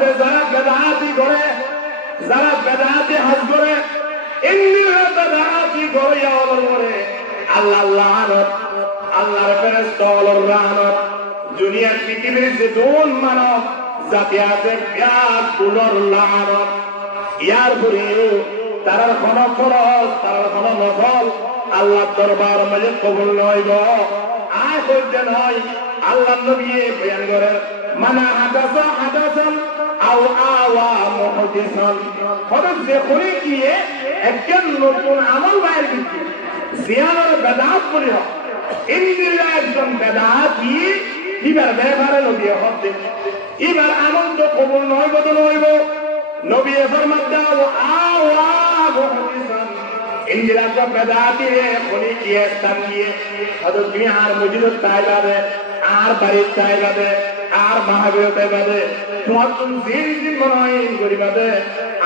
ওতে যারা বেদাতি করে, যারা বেদাতি হাজ করে, ইন্দিরা বেদাতি করে আল্লাহ লানত, আল্লাহর ফেরেশতা হলোর লানত। দুনিয়ার পৃথিবীর যে দুন মানব জাতি আছে ব্যাগ গুলোর লানত। ইয়ার পরেও তারার কোন খরচ, তারার কোন নফল আল্লাহ দরবার মাঝে কবুল নইব। আয় করতে নয়, আল্লাহ নবী বয়ান করেন মানা হাদাসা হাদাসান আও আওয়া মুহদিসান। হঠাৎ যে করে গিয়ে একজন নতুন আমল বাইর করছে, জিয়ানের বেদাত করে হোক, ইন্দিরা একজন বেদাতি এবার ব্যবহারে নবী হতে, এবার আনন্দ কবুল নইব তো নইব। নবী ফরমান দাও আওয়া মুহদিসান, ইন্দিরা তো বেদাতি রে কোনি কি স্থান দিয়ে হঠাৎ তুমি আর মসজিদত তাই যাবে, আর বাড়ির তাই যাবে, আর মাহবীর তাই যাবে, তোমার তুমি দিন মনোনয়ন করিবা দে।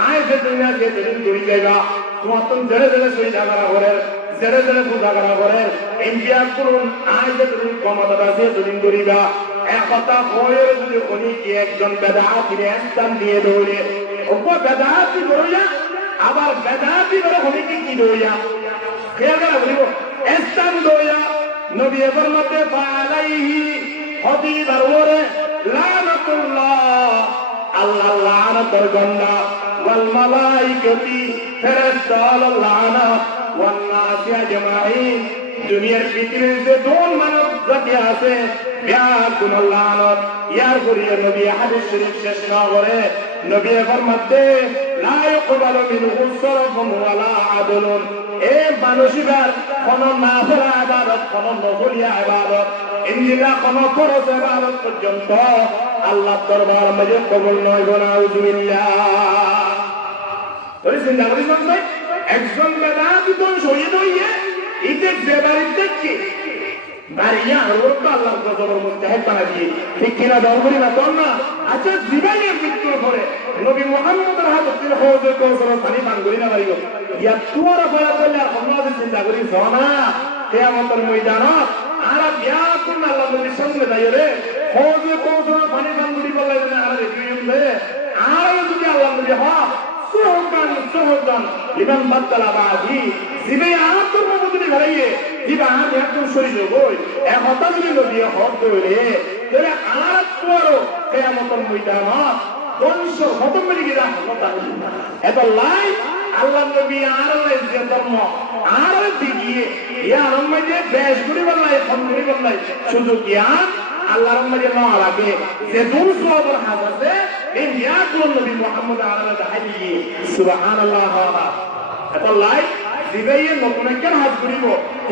আয় যে দুনিয়া যে দিন করি যাইবা, তোমার তুমি জেলে জেলে সুবিধা করা করে, জেলে জেলে পূজা করা করে, ইন্ডিয়া করুন। আয় যে তুমি ক্ষমতা যে দুদিন করিবা, এক কথা হয়ে যদি কোনি কি একজন বেদাতি রে স্থান দিয়ে দৌড়ে ওপো বেদাতি দৌড়িয়া, আবার বেদাতি করে কোনি কি দৌড়িয়া খেয়াল করা বলিব স্থান দৌড়িয়া। নবী ফরমাতে ফালাইহি হদিবার ওরে লানাতুল্লাহ, আল্লাহ লানাতের গন্ধা, ওয়াল মালাইকাতি ফেরেশতা লানাত, ওয়ান নাসি আজমাইন। দুনিয়ার পৃথিবীর যে দুন মানব জাতি আছে ব্যাকুল লানত। ইয়ার পরে নবী হাদিস শরীফ শেষ না করে নবী ফরমাতে লা ইকবালু মিনহু সারফুন ওয়ালা আদলুন। এ মানুষিবার কোন নাফিল ইবাদত, কোন নফলিয়া ইবাদত, ইন্দিরা কোন ফরজ ইবাদত পর্যন্ত আল্লাহর দরবার মাঝে কবুল নয়। নাউযুবিল্লাহ। ওই চিন্তা করি ভাই, একজন বেদাতি তো শহীদ হইয়ে ইতে যে বাড়িতে কি বাড়িয়া রোড আল্লাহর গজবের মধ্যে হেদায়েত দিয়ে ঠিক কিনা দাও করি না তোর না। আচ্ছা জীবনে মৃত্যু করে নবী মুহাম্মদের হাতে হওয়ার কৌশল পানি পান করি না পারিব ইয়া তোর বলা বললে আমরা চিন্তা করি সোনা কিয়ামতের ময়দানত আর বিয়া কোন আল্লাহ নবীর সামনে যাই রে হওয়ার কৌশল পানি পান করি বললে না আর দেখবে আর যদি আল্লাহ নবী হয় সোহদান লিমান বাদলা বাদি জিবে আতর মধ্যে ঘরাইয়ে দিবা আর একদম শরীর হই এক হতা যদি নবী হক দইলে তাহলে আর তোরও কিয়ামতের ময়দানত বংশ খতম হয়ে গিরা হতা এত লাই আল্লাহ নবী আর যে ধর্ম আর দিগিয়ে ইয়া রমজে দেশ গুলি বললাই ফোন গুলি বললাই শুধু জ্ঞান আল্লাহর রহমতে না লাগে যে দূর সওয়াবের হাজাতে এই নিয়াতুল নবী মুহাম্মদ আলাইহি তাআলা সুবহানাল্লাহ। এত লাই দিবেয়ে নতুন কেন হাত করিব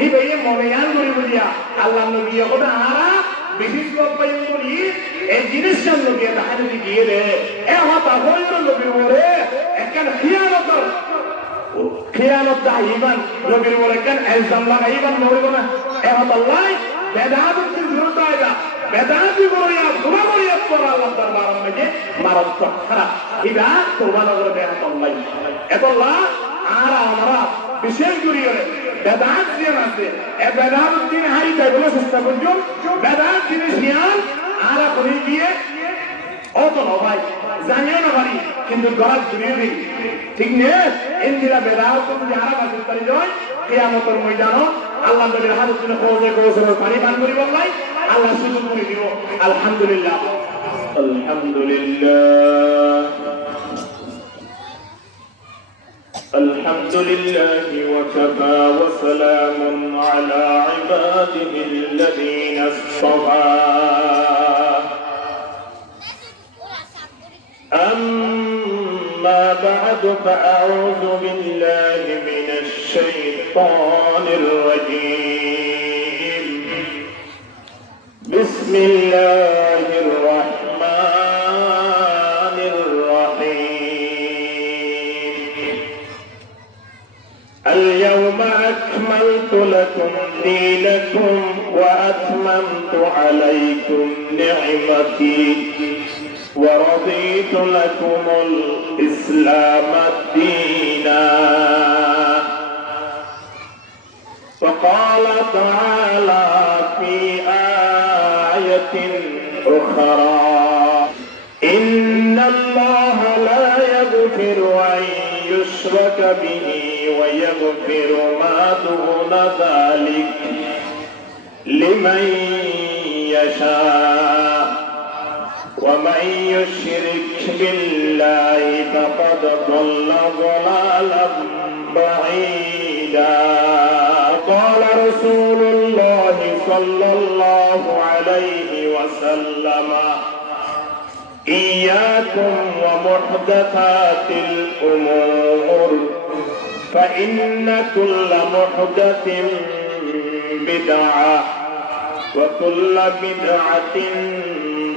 এই বেয়ে মনোয়ান করিব দিয়া আল্লাহ নবী ওটা আরা বিশেষ পাইন করি এই জিনিসের নবী তাহলে দিয়ে রে এ হতা হইল নবীর ওরে একখান খিয়ানত দাইবান নবীর ওরে কেন ইলজাম লাগাইবান নবীর না এ হতা লাই বেদাত বিরুদ্ধ আইবা বেদাতি করিয়া গুনাহ করিয়া পর আল্লাহ দরবারের মধ্যে মারাত্মক খারাপ ইবা তোবা নগর বেহাত আল্লাহ এত আল্লাহ আর আমরা বিশেষ করিয়া বেদাত জিন আছে এ বেদাত দিন হাই যাইবো চেষ্টা করছো বেদাত জিনিস জ্ঞান আর করে দিয়ে অত না ভাই জানিও না পারি কিন্তু গলাত জুড়িয়ে দিই ঠিক নেই ইন্দিরা বেদাত যদি আর বাসিত পারি যায় কিয়ামতের ময়দানত আল্লাহ নবীর হাদিস শুনে খোঁজে কৌশলের পানি পান করি বললাই আল্লাহ সুযোগ করে দিব। আলহামদুলিল্লাহ আলহামদুলিল্লাহ আলহামদুলিল্লাহি ওয়া কাফা ওয়া সালামুন আলা ইবাদিহিল্লাযীনা ইসতাফা أما بعد فأعوذ بالله من الشيطان الرجيم بسم الله الرحمن الرحيم اليوم أكملت لكم دينكم وأتممت عليكم نعمتي ورضيت لكم الإسلام دينا وقال تعالى في آية أخرى إن الله لا يغفر أن يشرك به ويغفر ما دون ذلك لمن يشاء ومن يشرك بالله فقد ضل ضلالا بعيدا قال رسول الله صلى الله عليه وسلم إياكم ومحدثات الأمور فإن كل محدث بدعة وكل بدعة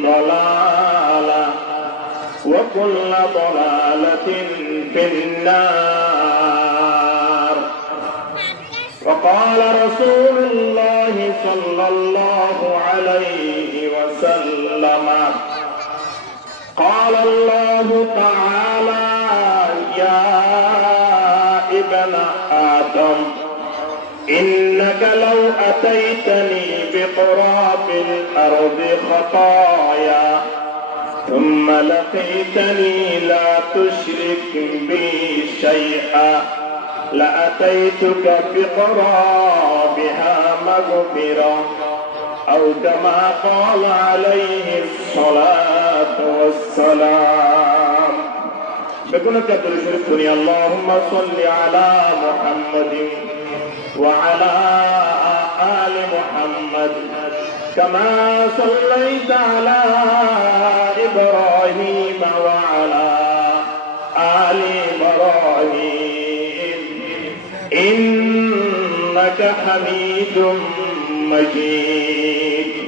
ضلالة وكل ضلالة في النار وقال رسول الله صلى الله عليه وسلم قال الله تعالى يا ابن آدم إنك لو أتيتني بقراب الأرض خطايا ثم لقيتني لا تشرك بي شيئا لأتيتك بقرابها مغفرة أو كما قال عليه الصلاة والسلام بكل قدر شرفني اللهم صل على محمد وعلى آل محمد كما صليت على إبراهيم وعلى آل إبراهيم إنك حميد مجيد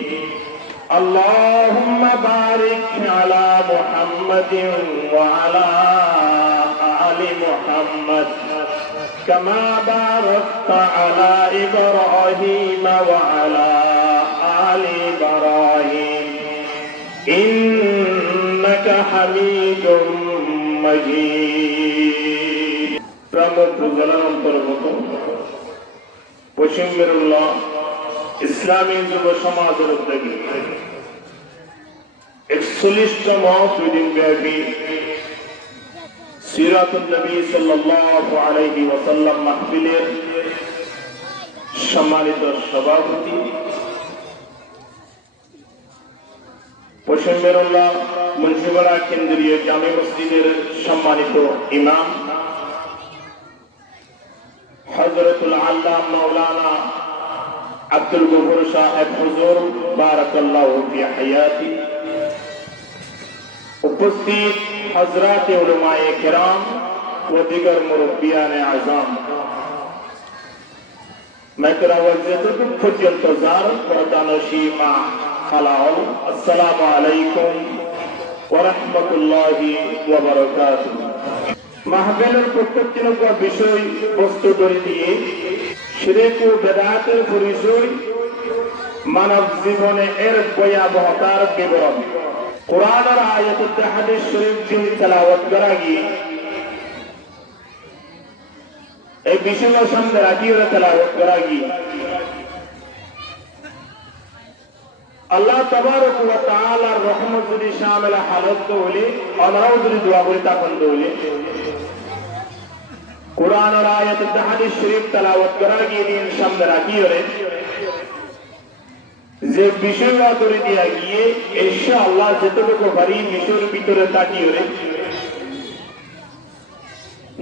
اللهم بارك على محمد وعلى آل محمد كما باركت على إبراهيم وعلى آل إبراهيم إنك حميد مجيد প্রমুখ প্রজনের অন্তর্গত পশ্চিম মেরুল্লাহ ইসলামী যুব সমাজের উদ্যোগে 41তম 2 দিন ব্যাপী সিরাতুন নবী সাল্লাল্লাহু আলাইহি ওয়াসাল্লাম মাহফিলের সম্মানিত সভাপতি পশ্চিম মেরুল্লাহ মুন্সিপাড়া কেন্দ্রীয় জামে মসজিদের সম্মানিত ইমাম হযরতুল আল্লাহ মাওলানা আব্দুল গফুর সাহেব হুজুর বারাকাল্লাহু ফি হায়াতি উপস্থিত হযরত উলামায়ে কেরাম ও দিগর মুরব্বিয়ানে আযম মাইকরা ওয়াজেতুক পর্যন্ত যার পর্দানশী মা খালাল আসসালামু আলাইকুম ওয়া রাহমাতুল্লাহি ওয়া বারাকাতুহু মাহফিলের প্রত্যেকটি বিষয় বস্তু ধরে দিয়ে শিরক ও বেদাতের পরিচয় মানব জীবনে এর ভয়াবহতার বিবরণ কোরআনের আয়াত ও হাদিস শরীফ দিয়ে তেলাওয়াত করা গিয়ে এই বিষয়গুলো সামনে রাখি ওরা তেলাওয়াত করা গিয়ে আল্লাহ তাবারক ওয়া তাআলার রহমত যদি শামিল হালত হলে আমরাও যদি দোয়া করি তখন হলে কোরআনের আয়াত ও হাদিস শরীফ তেলাওয়াত করা গিয়ে দিন সামনে রাখি ওরে যে বিষয়গুলো করে দিয়া গিয়ে ইনশাআল্লাহ যতটুকু পারি বিষয়ের ভিতরে তাকিয়ে ওরে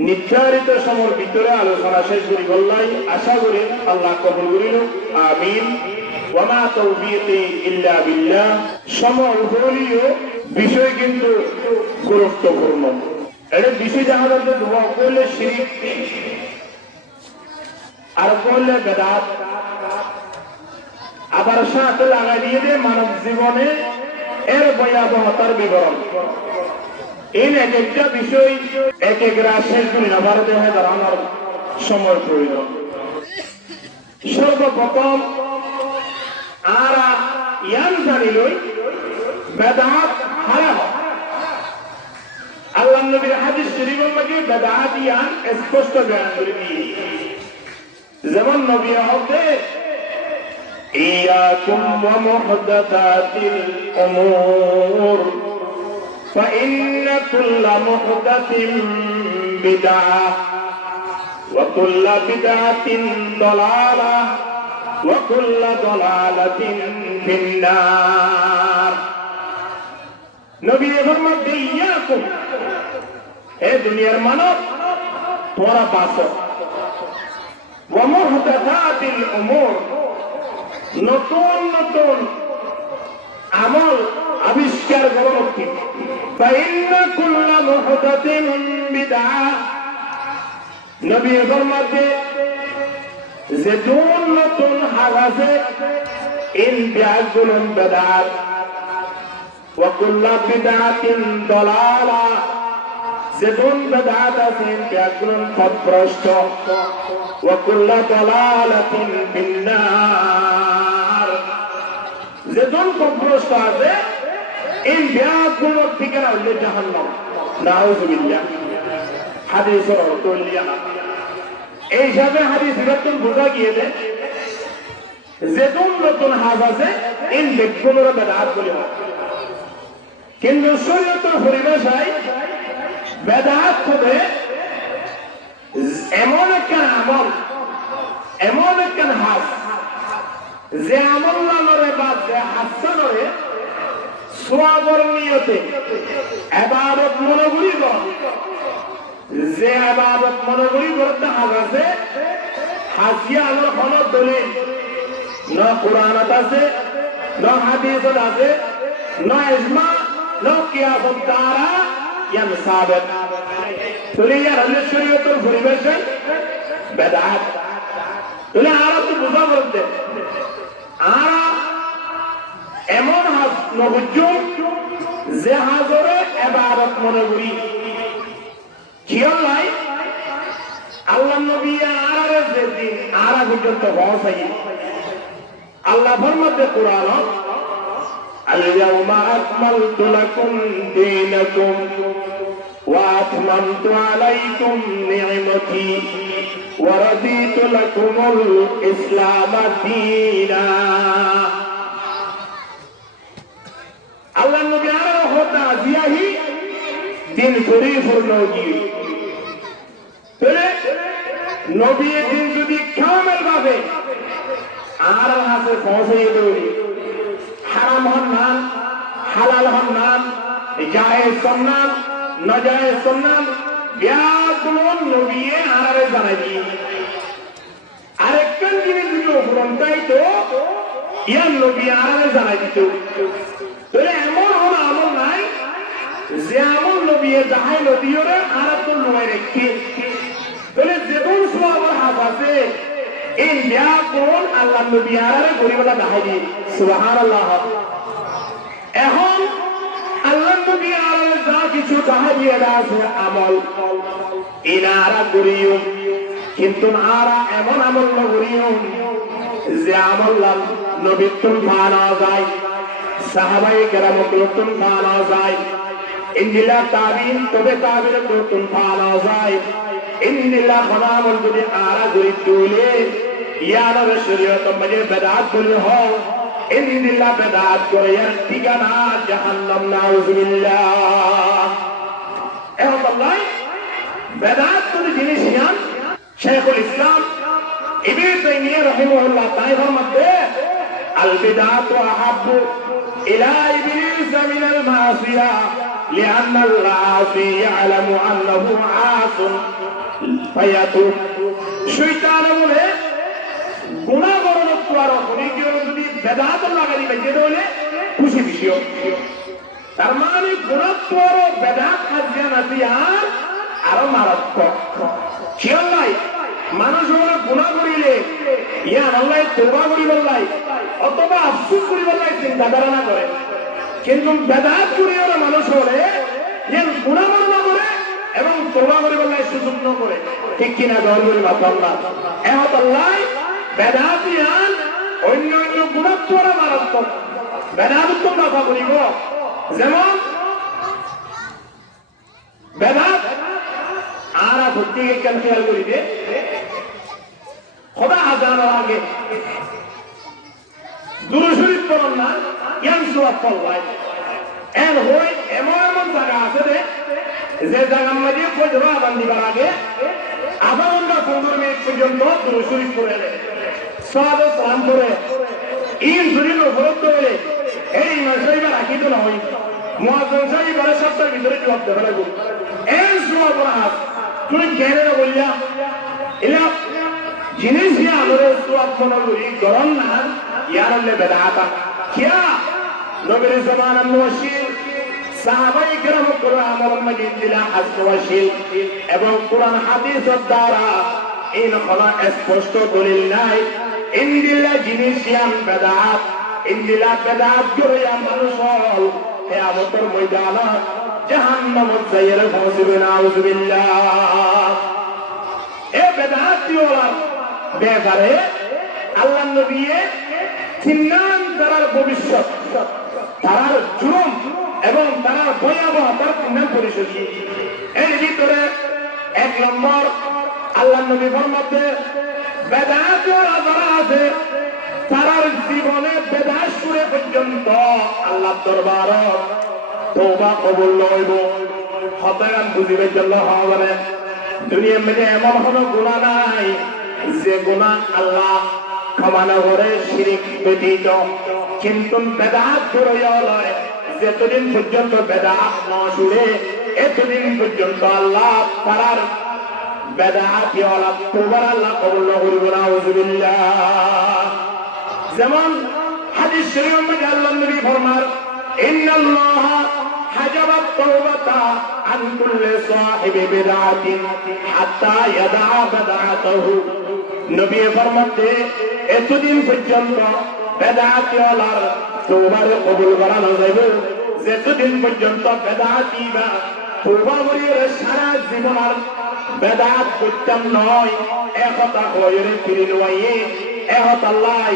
নির্ধারিত সময়ের ভিতরে আলোচনা শেষ করি বললাই আশা করি আল্লাহ কবুল করিল আমিন ওয়া মা তাওফীকি ইল্লা বিল্লাহ সময় হলিও বিষয় কিন্তু গুরুত্বপূর্ণ এর বিষয় জানার জন্য দোয়া করলে শিরক আর করলে বেদাত আবার সাথে লাগাই দিয়ে দেয় মানব জীবনে এর ভয়াবহতার বিবরণ এই এক একটা বিষয় এক এক রাশের দুই নাম্বার দেহে দাঁড়ানোর সময় প্রয়োজন সর্বপ্রথম আর ইয়ান জানিলই বেদাত হারাম আল্লাহ নবীর হাদিস শরীফের মধ্যে বেদাত ইয়ান স্পষ্ট বয়ান করে দিয়ে যেমন নবী হতে إياكم ومحدثات الأمور فإن كل محدث بدعة وكل بدعة ضلالة وكل ضلالة في النار নবী ফরমাতে ইয়াকুম এ দুনিয়ার মানব তোরা বাঁচো ওয়া মুহদাথাতিল উমুর নতুন নতুন আমল আবিষ্কার করো মুক্তি ফাইন্না কুল্লা মুহদাতিন বিদআহ নবী ফরমাতে যে নতুন হাওয়াজে ইন বিআগুলুন বিদআত ওয়া কুল্লা বিদআতিন দালালা যে বিদআত আছে বিআগুলুন পথভ্রষ্ট ওয়া কুল্লা দালালাতিন ফিন্নার যে পথভ্রষ্ট আছে এই বিআগুলোর ঠিকানা হলো জাহান্নাম নাউযুবিল্লাহ হাদিসের অর্থ লিয়া এই হিসাবে হাদিস বিবর্তন বোঝা গিয়েছে যে নতুন হাজ আছে এই ব্যক্তিগুলোর বেদাত বলে হয় কিন্তু শরীয়তের পরিভাষায় বেদাত হবে এমন একটা আমল এমন একটা হাজ যে আমল নামরে বা যে হাসানরে সোয়াবর নিয়তে ইবাদত মনোগুলি করা যে ইবাদত মনোগুলি করতে হাজাছে হাসিয়া আমার কোনো দলিল না কুরআনত আছে না হাদিসত আছে না ইজমা না কিয়াসত দ্বারা ইয়াম সাবিত তুলিয়া হলে শরীয়তের পরিবেশন বেদাত তুলে আরো তো বুঝা বলতে আর এমন হাজ নবুজুম যে হাজরে ইবাদত মনোগুলি কিয়র লাই আল্লাহ নবী আরারে যেদিন আরা পর্যন্ত পৌঁছাই আল্লাহ ফরমাতে কুরআন আল-ইয়াওমা আকমালতু লাকুম দীনাকুম ওয়া আতমামতু আলাইকুম নি'মাতি ওয়া রাদিতু লাকুমুল ইসলাম দীনা আল্লাহ নবী আরা হতা জিয়াহি দিন শরীফুর নবী নবী দিন যদি কামেল ভাবে আর হাতে পৌঁছে দেবে হারাম হন না হালাল হন না জায়েজ সুন্নাত নাজায়েজ সুন্নাত বিয়াগুলো নবী আরে জানাই দি আরেকটা জিনিস যদি উপরন্তাই তো ইয়া নবী আরে জানাই দিত তাহলে এমন হলো আমল নাই যে আমল নবী জাহাই নদীরে আর তো নয় রেখে তাহলে যেমন সোয়াবের হাত আছে এই ব্যাকুল আল্লাহ নবী আরে গরিবলা জাহাই দি সুবহানাল্লাহ এখন আল্লাহ নবী আরে যা কিছু জাহাই দিয়ে আছে আমল ইনারা গরিব কিন্তু আরা এমন আমল গরিব যে আমল নবী তুম মানা যায় সাহাবায়ে কেরাম তুম মানা যায় ইন্দিলা তাবিন তবে তাবির তুম মানা যায় ইন্দিলা খনামল যদি আরা গরিব তুলে ইয়ার শরীয়ত মজে বেদাত বলে হয় ইন্দিলা বেদাত করে এর ঠিকানা জাহান্নাম নাউযুবিল্লাহ এখন বলাই বেদাত কোন জিনিস জান শেখুল ইসলাম ইবনে তাইমিয়া রাহিমাহুল্লাহ তাআলার মধ্যে আল বিদআতু আহাব্বু ইলা ইবলিস মিনাল মাসিয়া লিআন্না আল আসি ইয়ালামু আন্নাহু আসুন ফায়াতুব শয়তান বলে গুনাহ করন করার হলি যদি বেদাত লাগাই বেজে দলে খুশি বিষয় তার মানে গুনাহ কর বেদাত কাজিয়া নাসিয়ার আরো মারাত্মক খেয়াল নাই মানুষ গুনাহ করিলে ইয়া আল্লাহ তওবা করি বললাই অথবা আফসোস করি বললাই চিন্তা ধারণা করে কিন্তু বেদাত করিয়া মানুষ হলে যে গুনাহ না করে এবং তওবা করি বললাই সুযোগ ন করে ঠিক কিনা গর্বের বাপাল্লাহ এহত আল্লাহ বেদাতিয়ান অন্য অন্য গুনাহ করা মারাত্মক বেদাত তো কথা বলিব যেমন বেদাত আরা ভক্তি কেন খেয়াল করি দে খোদা আজানের আগে দুরূদ শরীফ পড়ন না ইয়ান সওয়াব পাওয়ায় এন হই এমন এমন জায়গা আছে রে যে জায়গার মধ্যে ফজর আযান দিবার আগে আধা ঘন্টা 15 মিনিট পর্যন্ত দুরূদ শরীফ পড়ে সালাত ও সালাম করে ইন শরীফ ফরজ করে এই মাসেইবার আকিদ না হই মুয়াজ্জিন সাহেব বলে সপ্তাহের ভিতরে জবাব দেবে লাগবে এন সময় পড়া তুই কেন বললা এলা জিনিস ইয়া আমরে সুয়াব মনে করি গরম না ইয়ারলে বেদাতা কিয়া নবীর জামান মুশির সাহাবাই کرام কোরআন মাজিদ দিলা আসওয়াশিল এবং কোরআন হাদিসের দ্বারা এই হলো স্পষ্ট দলিল নাই ইনদিলা জিনিস ইয়াম বেদাত ইনদিলা বেদাত করে মানুষ হল কিয়ামতের ময়দানে জাহান্নামে যাইরে পৌঁছবে না আউযুবিল্লাহ এ বেদাত ওয়ালা ব্যাপারে আল্লাহর নবী চিন্নান তার ভবিষ্যৎ তার জুলুম এবং তার ভয়াবহতার চিন্নান পরিচয় এর ভিতরে এক নম্বর আল্লাহর নবী ফরমাতে বেদাত ওয়ালা যারা আছে তার জীবনে বেদাত শুরু পর্যন্ত আল্লাহর দরবারে তওবা কবুল হইব হতায়ান বুঝিবার জন্য হবে দুনিয়ার মধ্যে এমন কোনো গুনাহ নাই যে গুনাহ আল্লাহ ক্ষমা না করে শিরক ব্যতীত কিন্তু বেদাত ধরে লয় যতদিন পর্যন্ত বেদাত না শুনে এতদিন পর্যন্ত আল্লাহ তার বেদাত ওয়ালা তওবা আল্লাহ কবুল করবে না আউযুবিল্লাহ যেমন হাদিস শরীফের মধ্যে আল্লাহর নবী ফরমান ইন্নাল্লাহা হাজাবা তাওবাতা আন কুল্লি সাহিবি বিদআতিন হাত্তা ইয়াদা বিদআতাহু নবী ফরমাতে এতদিন পর্যন্ত বেদাত ওয়ালার তওবা কবুল করা না যাবে যতদিন পর্যন্ত বেদাতি বা তওবা করিয়ে সারা জীবন আর বেদাত করতাম নয় একতা কইরে ফিরে লইয়ে একত আল্লাহ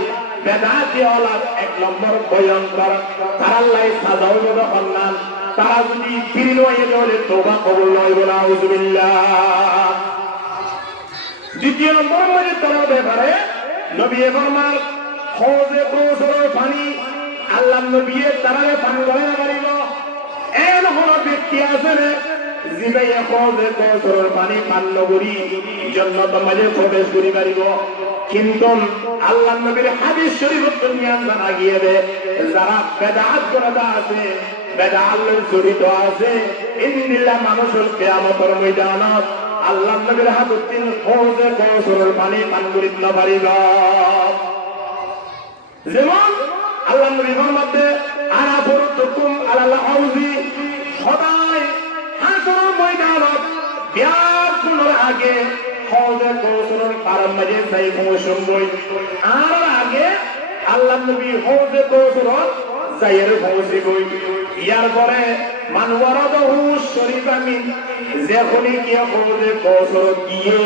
বেদাতি ওয়ালার এক নম্বর ভয়ঙ্কর তার আল্লাহ সাজাও দেব কন্যান তারা যদি ফিরে লইয়ে হলে তওবা কবুল হইব না আউযুবিল্লাহ দ্বিতীয় নম্বর মধ্যে তারা ব্যাপারে নবী ফরমান হৌজে কৌসরের পানি আল্লাহ নবী তারারে পানি বলে না পারিব এর কোন ব্যক্তি আছে রে জিবে হৌজে কৌসরের পানি পান নগরী জান্নাতের মাঝে প্রবেশ করি পারিব কিন্তু আল্লাহ নবীর হাদিস শরীফত নিয়ে জানা গিয়ে দে যারা বেদাত করে আছে বেদাতের জড়িত আছে ইনশাআল্লাহ মানুষের কিয়ামতের ময়দানত আল্লাহ নবীর হাদিসিন হৌজে কৌসরের পানি পান করিতে না পারিব যেমন আল্লাহ নবী ফরমাতে আনা ফুরতুকুম আলাল হাউজি সদাই হাসরের ময়দানত বিয়াত কোনের আগে হৌজে কৌসরের পারের মাঝে যাই মৌসুম বই আর আগে আল্লাহ নবী হৌজে কৌসরের যাইরে পৌঁছিব ইয়ার পরে মানওয়ারাদহু শরীফামিন যখনই কি হৌজে কৌসর গিয়ে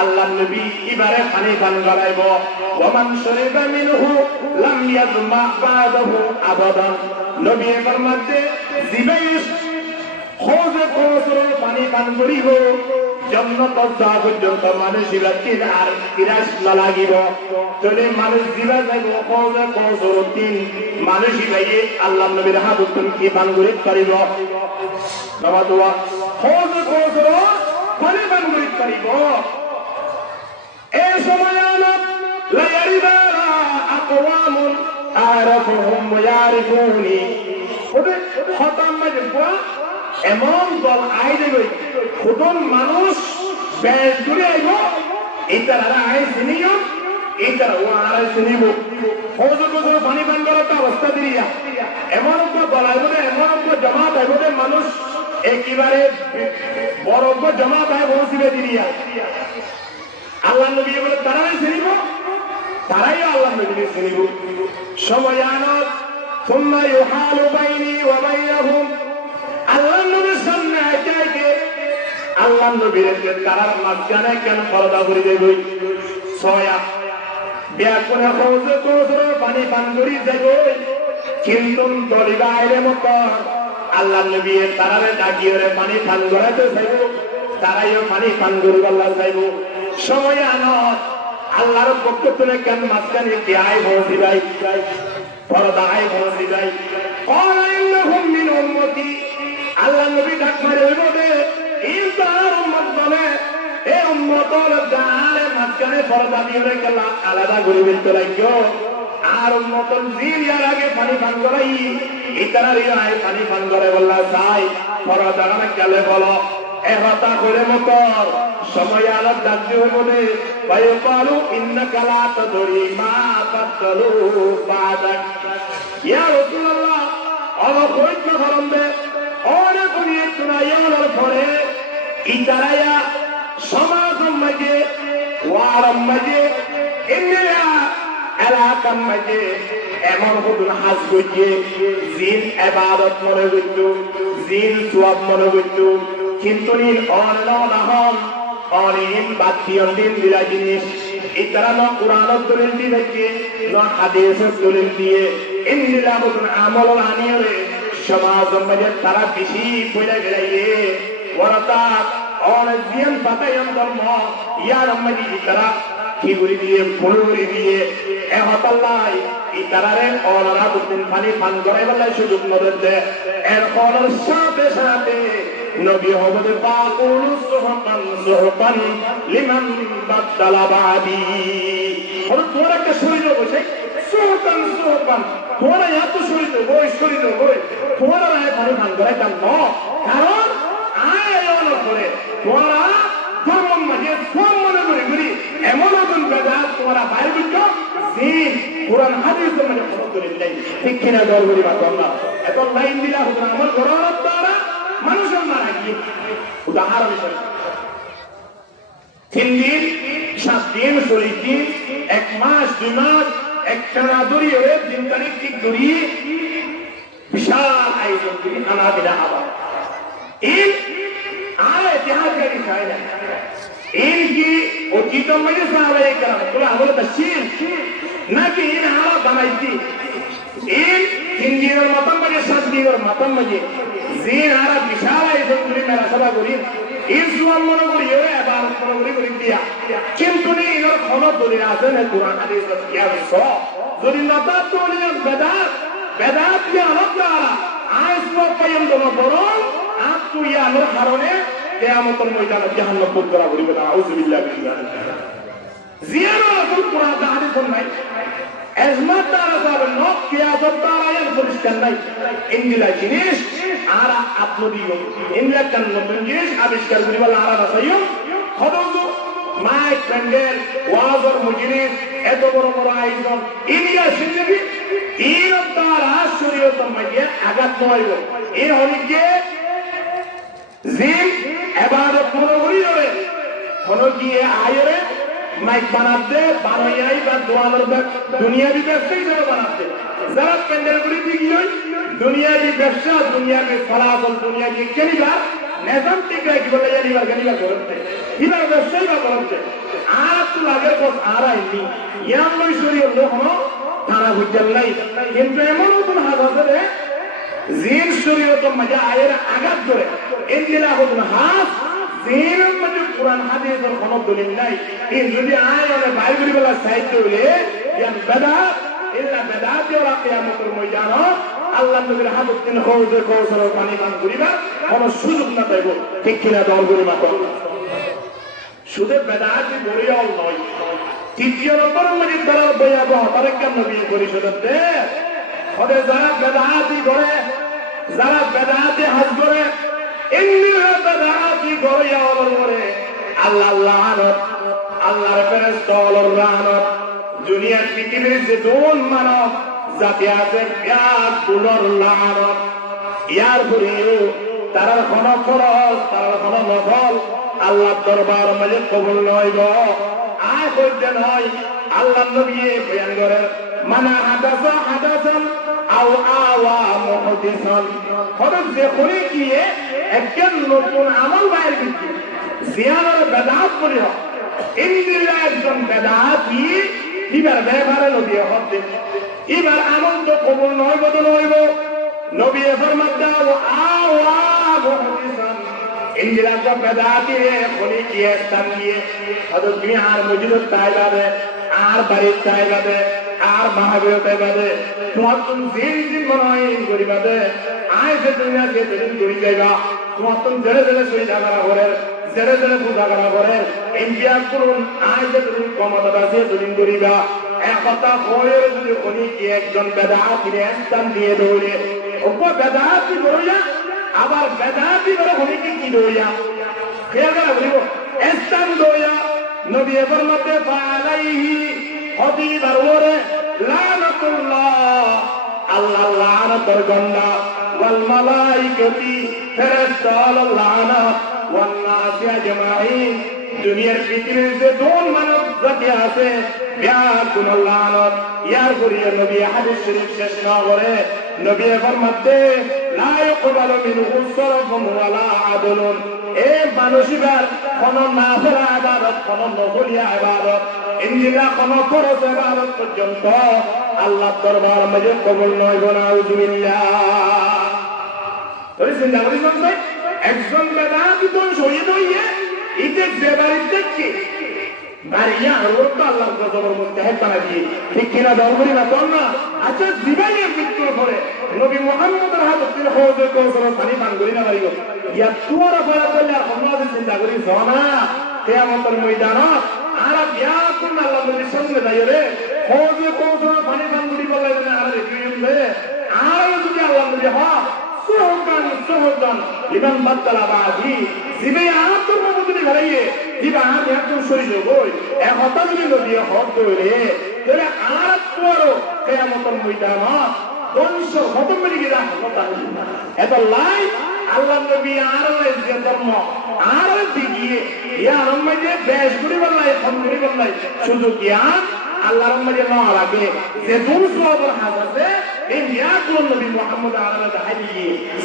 আল্লাহ নবী এবারে পানি পান করাইব ওমান শরীফামিনহু লাম ইয়াজমা বাদাহু আবাদান নবী ফরমাতে জিবাইস হৌজে কৌসরের পানি পান করিব জান্নাত যা পর্যন্ত মানুষ ইলাকিন আর তিরাস না লাগিব যদি মানুষ জিবা যাইব হৌজে কৌসর তিন মানুষ ইলাইয়ে আল্লাহ নবীর হাদিস কি পান করিতে পারিব নবাদুয়া হৌজে কৌসর পানি পান করিতে পারিব এই সময় আনত লা ইয়ারিদা আকওয়ামুন আরাফুহুম ইয়ারিফুনি ওদের খতাম মাঝে এমন দল আই দেবে খুদন মানুষ বেশ দূরে আইব এইটারা আই চিনিও এইটারা ও আর চিনিব হৌজে কৌসর পানি পান করার অবস্থা দিয়া এমন একটা দল আইব এমন একটা জমাত আইব মানুষ একেবারে বড় জমাত আই পৌঁছিবে দিয়া আল্লাহ নবী বলে তারাই চিনিব তারাই আল্লাহ নবী চিনিব সময় আনত সুম্মা ইউহালু বাইনি ওয়া বাইনাহুম আল্লাহ নবীর সামনে আইতে আল্লাহ নবীর তারার মাঝখানে কেন পর্দা করে দেবই ছয়া বিয়া করে হৌজে কৌসরের পানি পান করি যাইব কিন্তু দলিবা আইরে মতো আল্লাহ নবী তারারে ডাকিয়ে পানি পান করাতে চাইব তারাইও পানি পান করি আল্লাহ চাইব সময় আনত আল্লাহর পক্ষ থেকে কেন মাঝখানে কি আয় পৌঁছি যাই পর্দা আয় পৌঁছি যাই قال إنهم من উম্মতি আল্লাহ নবী ডাক মারে বলে এই তার উম্মত বলে এই উম্মতর জালে মাঝখানে পর্দা দিয়ে রেখে আলাদা করে ফেলতে লাগলো আর উম্মতর জিল ইয়ার আগে পানি পান করাই ইতারার আয় পানি পান করে বললা চাই পর্দা গেলে বলো এহতা করে মতর সময় আলাদা ডাকতে বলে ভাই পালু ইন্নাকা লা তাদরি মা বাদলু বাদাক ইয়া রাসূলুল্লাহ অবৈধ ধরমে অনেক নিয়ে চুনাইয়ার পরে ইতারায়া সমাজ মাঝে ওয়ারম মাঝে ইন্দিরা এলাকার মাঝে এমন হুদুন হাজ করছে জিন ইবাদত মনে করত জিন সওয়াব মনে করত কিন্তু নীল অনহন অনিন বাতিয়ন দিন দিলা জিনিস ইতারা ন কুরআন দলিল দিয়েছে ন হাদিস দলিল দিয়ে ইন্দিরা হুদুন আমল আনিয়ে সমাজ মাঝে তারা বেশি পয়লা গেলাইয়ে ওরাতা অনেক দিন পাতায়ন ধর্ম ইয়ার মাঝে ইতারা কি করে দিয়ে ফুলুরি দিয়ে এহতাল্লাই ইতারারে অনারা দুদিন পানি পান করে বলে সুযোগ নদের দে এর অনার সাথে সাথে নবী হবদে বাকুলু সুহবান লিমান বাদদালা বাদি আর তোর একটা শরীর বসে সুহবান তোরা এত শরীর বই তোরা রায় পানি পান করে তার ন কারণ আয়ন করে তোরা ধর্ম মাঝে সব মনে করি এমন একজন বেদাত তোমরা বাইরে বুঝছো দিন কোরআন হাদিস মানে ফলো করে নাই ঠিক কিনা দর করি বা তোমরা এত লাইন দিলা হুজুর আমার গরর দ্বারা মানুষের মারা গিয়ে উদাহরণ হিসেবে 3 দিন 7 দিন 40 দিন 1 মাস 2 মাস একটানা দড়ি হয়ে 3 তারিখ ঠিক দড়ি বিশাল আয়োজন করি খানা দিলা আবার এই আর ইতিহাস का বিষয় है इनकी उचित मजे सारे करना तो हमारे तस्वीर ना कि इन हारा बनाई थी इन हिंदी और मतम मजे संस्कृत और मतम मजे जीन हारा विशाल है इसे पूरी मेरा सभा करी इन सुअम मनो करी ये बार मनो करी दिया किंतु नहीं इन और खाना तो नहीं आते हैं कुरान हदीस का क्या विषय जो इन नता तो नहीं बेदात क्या अलग करा आज वो पयम दोनों बोलो आप तो ये अलग हारोने কিয়ামতের ময়দানে জাহান্নাম পুর করা বলিবে না আউযুবিল্লাহি মিন যালিক জিয়ারা রাসূল কুরআন হাদিস নাই আজমাত তারা যাবেন না কিয়ামত তারা আয়াত পরিষ্কার নাই ইনজিলা জিনিস আর আপলোডিও ইনলা কান নতুন জিনিস আবিষ্কার করি বলা আর রাসায়ুম খদজ মাইক প্যান্ডেল ওয়াজর মুজরিস এত বড় বড় আয়োজন ইনিয়া সিনবি ইন তারা শরীয়ত মাইয়া আগাত নয়ব এই হলিকে জিন ইবাদত মনে করি রে কোন গিয়ে আয়রে মাইক বানাতে বানাই বা দোয়ানোর দুনিয়াবি ব্যবসা হিসেবে বানাতে যারা প্যান্ডেল গুলি দিয়ে দুনিয়াবি ব্যবসা দুনিয়াবি ফলাফল দুনিয়াবি কেনিবা নিজাম ঠিক কি বলে জানিবার কেনিবা করতে এবার ব্যবসায়ী বা করতে আর তো লাগে কোস আরাইনি ইয়াম নৈশরী লোক থানা বুঝল নাই কিন্তু এমন কোন হাত আছে জিন শরীয়ত মজা আয়ের আঘাত করে ইনদিলা হুদন হাস জিন মজা কুরআন হাদিসের কোন দলিল নাই এই যদি আয়নে বাইবেল বলা সাহিত্য হইলে ইয়ান বেদাত ইল্লা বেদাত ওয়া কিয়ামতের ময়দান আল্লাহ নবীর হাদিস তিন খৌজে কৌসর পানি পান করিবা কোন সুযোগ না পাইব ঠিক কিনা দল করে মাত্র শুধু বেদাত বড়িয়াও নয় তৃতীয় নম্বর মধ্যে তারা ভয়াবহ তারেকান নবী পরিষদতে ওদের যারা বেদাতি করে যারা বেদাতি হাজ করে ইন্নিরা বেদাতি করে ইয়াওয়ার করে আল্লাহ লানত আল্লাহর ফেরেশতা আল্লাহর লানত দুনিয়ার পৃথিবীর যে দুন মানব জাতি আছে ব্যাগ গুলোর লানত ইয়ার পরেও তারা কোন ফরজ তারা কোন নফল আল্লাহর দরবার মাঝে কবুল নইব আয় কইতে নয় আল্লাহ নবী বয়ান করেন মানা হাদাসা হাদাসান আও আওয়া মুহদিসান হযরত যে করে গিয়ে একজন নতুন আমল বাইর করছে জিয়ানার বেদাত করে ইন্দিরা একজন বেদাতি এবার ব্যবহারে নবী হতে এবার আমল তো কবুল নয় বদল হইব নবী ফরমান দাও আওয়া মুহদিসান ইন্দিরা কা বেদাতি করে গিয়ে স্থান দিয়ে হযরত তুমি আর মজুদ তাইবাবে আর বাড়ি তাইবাবে আর মাহবীরতে বাদে তোমার জিন জিন মনোয়ন করিবাদে আয় যে দুনিয়া যে দিন করি যাইবা তোমার তো জেলে জেলে সই জাগারা করে জেলে জেলে পূজা করা করে ইন্ডিয়া করুন আয় যে তুমি ক্ষমতাটা যে দুদিন করিবা একতা হয়ে যদি উনি কি একজন বেদাতিরে স্থান দিয়ে দৌড়ে ওপো বেদাতি দৌড়িয়া আবার বেদাতি করে উনি কি দৌড়িয়া খেয়াল করে বলিব স্থান দৌড়িয়া নবী ফরমাতে ফালাইহি হদিবার ওরে লানাতুল্লাহ আল্লাহ লানাতের গন্ডা ওয়াল মালাইকাতি ফেরেশতা লানাত ওয়ান নাস আজমাইন দুনিয়ার পৃথিবীর যে কোন মানব জাতি আছে ব্যাকুল লানত ইয়ার করিয়া নবী হাদিস শরীফ শেষ না করে নবী ফরমাতে লা ইকবালু মিনহু সারফুন ওয়ালা আদলুন এ মানুষিবার কোন নাফিলা ইবাদত কোন নফলিয়া ইবাদত ইনজিলা কোন ফরজ ইবাদত পর্যন্ত আল্লাহর দরবার মধ্যে কবুল নয় বলা আউযুবিল্লাহ তোর চিন্তা করিস না একজন বেদাতি তো শহীদ হইয়ে ইতে দেবারি দেখি বাড়িয়া ওর তো আল্লাহর গজবের মধ্যে হেতানা দিয়ে ঠিক কিনা দাও করি না তোর না আচ্ছা জীবনে মৃত্যু করে নবী মুহাম্মদের হাতে তিনি হজে কৌশল পানি পান করি না পারিব ইয়া তোর পড়া করলে আমরা চিন্তা করি না কিয়ামতের ময়দানত আর বিয়া কোন আল্লাহ নবীর সামনে যাই রে হজে কৌশল পানি পান করি বললে না আর দেখবে আর যদি আল্লাহ নবী হয় সুহদান লিমান বাদলা বাদি জিবে আতর মধ্যে ঘরাইয়ে দিবা আর একদম শরীর হই এক হতা যদি নদী হক দইলে তাহলে আর তোরো কিয়ামতের ময়দানত বংশ খতম করে গিরা কথা এত লাই আল্লাহ নবী আর যে ধর্ম আর দিগিয়ে ইয়া রম্মে বেশ করি বললাই ফোন করি বললাই শুধু জ্ঞান আল্লাহর মধ্যে না লাগে যে দূর সওয়াবের হাত আছে এই ইয়াকুল নবী মুহাম্মদ আলাইহি তাআলা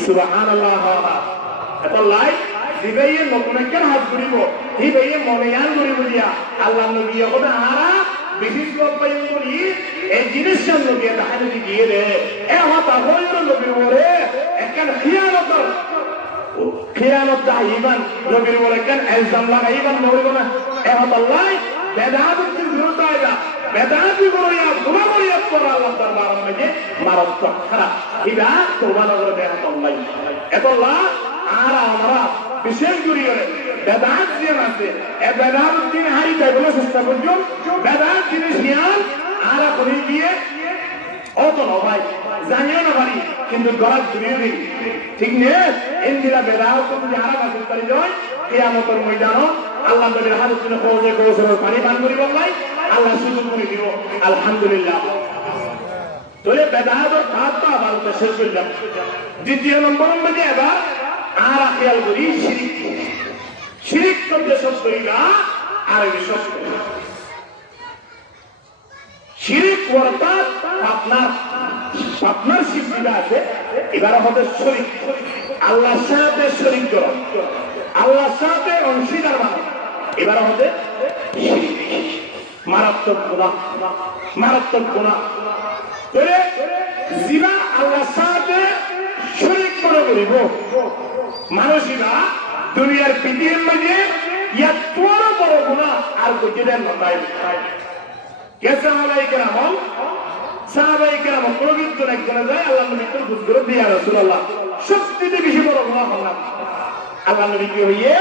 সুবহানাল্লাহ এত লাই দিবেই নতুন কেন হাত করিব দিবেই মনে জ্ঞান করিব দিয়া আল্লাহ নবী ওটা আরা বিশেষ পাই করি এই জিনিসটা নবী তাআলা দিয়ে রে এ হতা হইল নবী ওরে একখান খিয়ানত দাইবান নবীর বলে কেন ইলজাম লাগাইবান নবী না এ হতা লাই বেদাতের বিরুদ্ধ আইবা বেদাতি করিয়া গুনাহ করিয়া পর আল্লাহ দরবারের মধ্যে মারাত্মক খারাপ ইবা তোবা নগর দেয়া আল্লাহ এতলা আর আমরা বিশেষ করি করে বেদাত যে আছে এ বেদাত দিন হাই যাইবো চেষ্টা করছো বেদাত জিনিস জ্ঞান আর করে গিয়ে অত না ভাই জানিও না পারি কিন্তু গড়াত ঘুরিয়ে দিই ঠিক নেই ইন্দিরা বেদাত যদি আর কাছে পারি যায় কিয়ামতের ময়দানত আল্লাহ নবীর হাদিস শুনে খোঁজে কৌশল পানি পান করি বললাই আল্লাহ সুযোগ করে দিব আলহামদুলিল্লাহ তাহলে বেদাতের ভাতটা আবার শেষ করলাম দ্বিতীয় নম্বর মধ্যে এবার আর খেয়াল করি শিরিক শিরিক করতে সব করিবা আর বিশ্বাস করি শিরিক অর্থাৎ আপনার শিবটা আছে এবার আমাদের শরীক আল্লাহর সাথে শরীক করা আল্লাহর সাথে অংশীদার বানানো এবার আমাদের মারাত্মক গুনাহ জিনা আল্লাহর সাথে শরীক করে করিব মানুষেরা দুনিয়ার পৃথিবীর মধ্যে এত বড় গুনাহ আর কোথায় নয় কেসে আলাই কেরাম সাহাবায়ে কেরাম পবিত্র একজন যায় আল্লাহ নবী তো বুঝলো দিয়া রাসূলুল্লাহ সবচেয়ে বেশি বড় গুনাহ হলো আল্লাহ নবী কি হইয়ে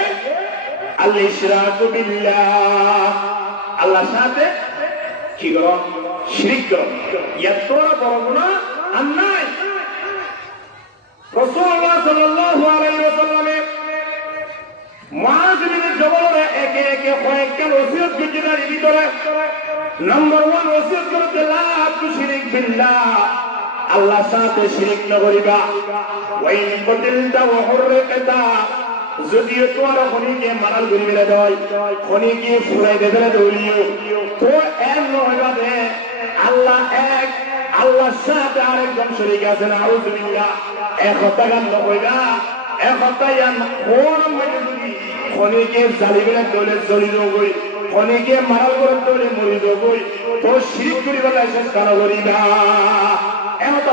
আল ইশরাকু বিল্লাহ আল্লাহর সাথে কি করো শিরক করো এত বড় গুনাহ আর নাই রাসূলুল্লাহ সাল্লাল্লাহু আলাইহি ওয়াসাল্লাম মুআয বিন জবল একে একে কয়েকটা ওসিয়ত করছিলেন ভিতরে নাম্বার 1 ওসিয়ত করতে লা তুশরিক বিল্লাহ আল্লাহর সাথে শিরক না করিবা ওয়া ইন কতিলতা ওয়া হুররিকতা যদিও তোমার খনিকে মারাল করি মেলে দেয় খনিকে ফুরাই দেবে দৌড়িও তো এর নহবা দে আল্লাহ এক আল্লাহর সাথে আরেকজন শরীক আছে না আউযুবিল্লাহ এক কথা গান নহইবা এক কথা ইয়ান কোন মধ্যে যদি খনিকে জালিমের দৌলে জড়িত গই খনিকে মারাল করে দৌলে মরিদ গই তো শিরক করিবা চেষ্টা করিবা এমত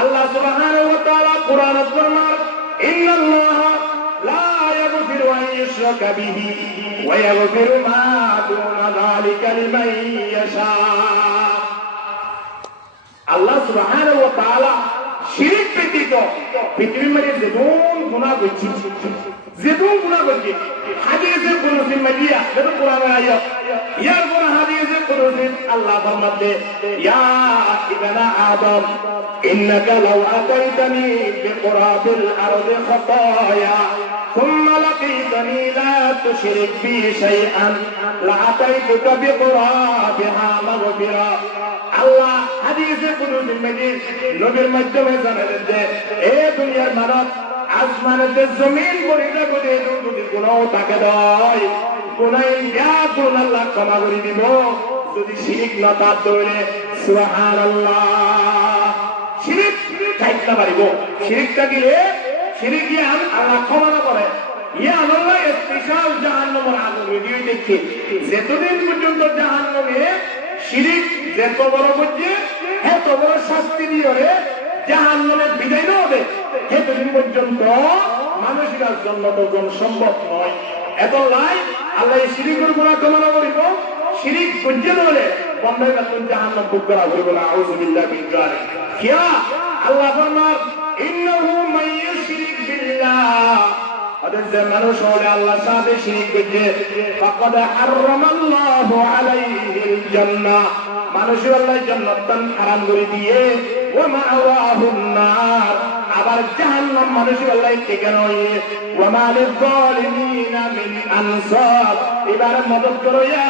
আল্লাহ সুবহানাহু ওয়া তাআলা কোরআনত ফরমান ইন্নাল্লাহ লা ইয়াগফিরু আন ইউশরাকা বিহি ওয়া ইয়াগফিরু মা দুনা যালিকা লিমান ইয়াশা আল্লাহ সুবহানাহু ওয়া তাআলা শিরক ব্যতীত পৃথিবীর মধ্যে যেদুন গুণা করছি যেদুন গুণা করছি হাদিসে কোনদিন মাইয়া যেন কোরআনে আয়াত ইয়ার পর হাদিসে কোনদিন আল্লাহ ফরমাতে ইয়া ইবনা আদম ইন্নাকা লাউ আতাইতানি বিকুরাবিল আরদি খাতায়া ثم لقيتني لا تشرك بي شيئا لأتيتك بقرابها مغفرة আল্লাহ হাদিসে কুদসির মধ্যে নবীর মাধ্যমে জানালেন যে এ দুনিয়ার মানব আসমানেতে জমিন পরিণা করে যদি গুনাহ থাকে দেয় গুনাহ ইয়া গুনাহ আল্লাহ ক্ষমা করে দিব যদি শিরক না তার দৌড়ে সুবহানাল্লাহ শিরক থাকতে পারিব শিরক থাকিলে শিরক কি আল্লাহ ক্ষমা না করে ইয়া আল্লাহ স্পেশাল জাহান্নামের আগুন রেডি দেখছে যতদিন পর্যন্ত জাহান্নামে শিরক যত বড় করছে এত বড় শাস্তি দিয়ে জাহান্নামে বিদায় না হবে এতদিন পর্যন্ত মানুষের জন্য তখন সম্ভব নয় এত লাই আল্লাহ শিরিকের গুনাহ ক্ষমা করিব শিরিক পর্যন্ত হলে বন্ধের কাছে জাহান্নাম ভোগ করা হইব না আউযু বিল্লাহি মিন যালিক কিয়া আল্লাহ ফরমান ইন্নাহু মান ইউশরিক বিল্লাহ অতএব যে মানুষ হলে আল্লাহর সাথে শিরিক করছে ফাকাদ হারামাল্লাহু আলাইহিল জান্নাহ মানুষের আল্লাহ জান্নাত হারাম করে দিয়ে ওয়া মাআওয়াহুন নার আবার জাহান্নাম মানুষের আল্লাহ ঠিকানা হয়ে ওয়া মা লিয-যালিমিনা মিন আনসার এবারে মদদ করিয়া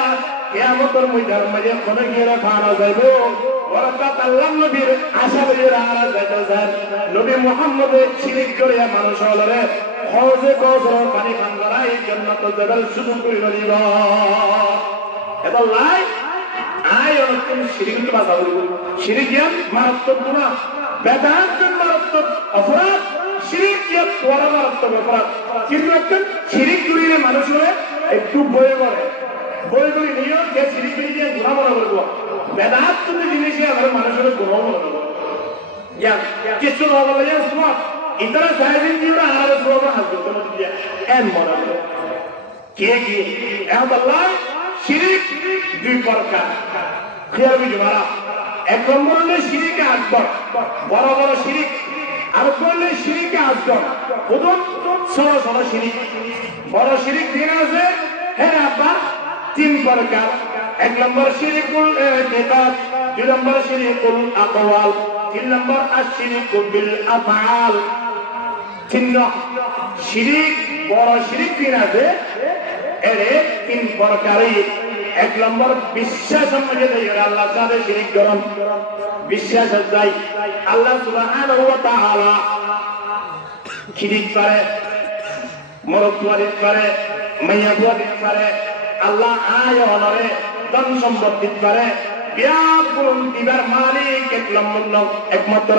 কিয়ামতের ময়দানের মধ্যে কোন গিয়ে ফানা যাইব ওরাকাত আল্লাহ নবীর আশাবাদীরা আর যাইতেছেন নবী মুহাম্মদের শিরিক করিয়া মানুষ হলরে হজে কওসর পানি পান করা এই জান্নাত জাবাল শুধু করে দিব এত লাই আয় অনেক শিরিক তো বাধা করব শিরিক কি মারাত্মক গুনাহ বেদাত মারাত্মক অপরাধ শিরিক কি বড় মারাত্মক অপরাধ কিন্তু একটা শিরিক করিলে মানুষ হলে একটু ভয় করে নিয়ে যে শিরিক করিয়ে গুনাহ মনে করব বেদাত তো জিনিস আমার মানুষের গুনাহ মনে করব ইয়া কিছু না বলে ইয়া সুবহান ইতরা সাহেবিন দিরা আর সুবহান হাজরত দিয়া এন মনে করব কে কি আল্লাহ শিরিক দুই প্রকার খেয়াল বুঝবারা এক নম্বর হলো শিরিক আকবর বড় বড় শিরিক আর বললে শিরিক আকবর প্রথম ছোট ছোট শিরিক বড় শিরিক তিন আছে হ্যাঁ আব্বা তিন প্রকার এক নম্বর শিরিকুল ইতিকাদ দুই নম্বর শিরিকুল আকওয়াল তিন নম্বর আশ-শিরিকু বিল আফআল তিন শিরিক বড় শিরিক তিন আছে এর তিন প্রকারই এক নম্বর বিশ্বাস মধ্যে দেয় আল্লাহর সাথে শিরিক করম বিশ্বাস আছে আল্লাহ সুবহানাহু ওয়া তাআলা শিরিক করে মরদওয়ারি করে মাইয়াবুয়ারি করে আল্লাহ আয় অনরে ধন সম্পত্তি করে বিয়াপুরুন দিবার মালিক একমাত্র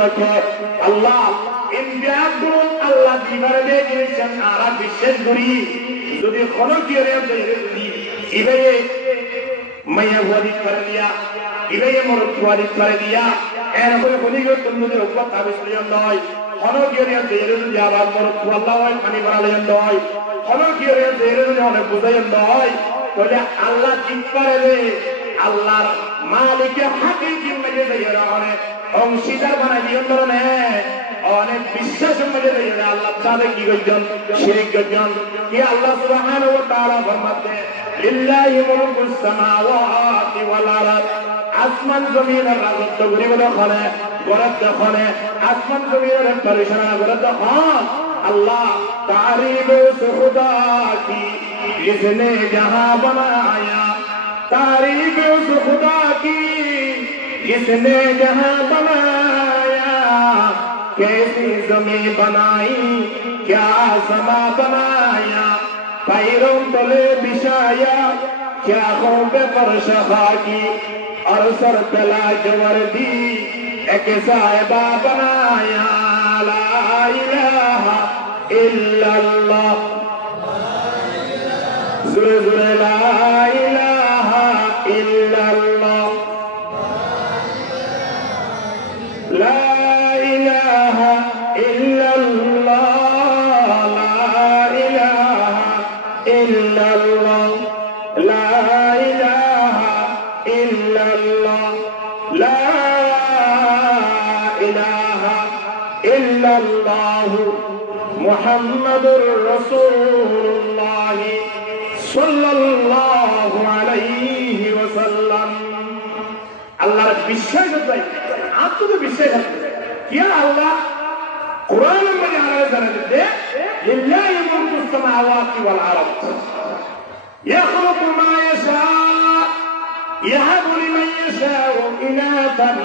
আল্লাহ এই বিয়াপুরুন আল্লাহ দিবার দিয়েছেন আর বিশ্বাস করি যদি কোনো কি ইবে মাইয়া ওয়াদি করে দিয়া ইবে মরদ ওয়াদি করে দিয়া এরপরে বলি গো তোমাদের উপর তাবিজ লিয়ন নয় হলো গিয়ে দেরে যদি আবার মরদ আল্লাহ হয় পানি বাড়ালেন নয় হলো গিয়ে দেরে যদি অনেক বুঝাইন নয় বলে আল্লাহ ঠিক করে রে আল্লাহর মালিকের হাকিকি মধ্যে দিয়ে অনেক অংশীদার বানাই দিয়ন ধরনে অনেক বিশ্বাসের মধ্যে দিয়ে আল্লাহ তাআলা কি করছেন শিরক করছেন কি আল্লাহ সুবহানাহু ওয়া তাআলা ফরমাতে লিল্লাহি মুলকুস সামাওয়াতি ওয়াল আরদ আসমান জমিনের রাজত্ব গরিব দখলে গরব দখলে আসমান জমিনের পরিচালনা করে তখন আল্লাহ तारीफ खुदा की जिसने जहां बनाया तारीफ उस खुदा की जिसने जहां बनाया कैसी जमीन बनाई क्या समा बनाया पैरों तले बिछाया क्या खूब फर्श खाकी और सर तला जवर्दी एक साहिबा बनाया ला इलाहा इल्लल्लाह जुरे जुरे ला इलाहा इल्लल्लाह ला इलाहा इल्लल्लाह ला इलाहा इल्लल्लाह ला इलाहा इल्लल्लाह ला इलाहा इल्लल्लाह মুহাম্মাদুর রাসূলুল্লাহ সাল্লাল্লাহু আলাইহি ওয়াসাল্লাম। আল্লাহর বিশ্বাস আছে, আত্মীয় বিশ্বাস আছে কি আল্লাহ কোরআনের মধ্যে আল্লাহ জানাতে লিল্লাহি মুলকুস সামাওয়াতি ওয়াল আরদ ইয়াখলুকু মা ইয়াশা ইয়াহাবু লিমান ইয়াশাউ ইনাতান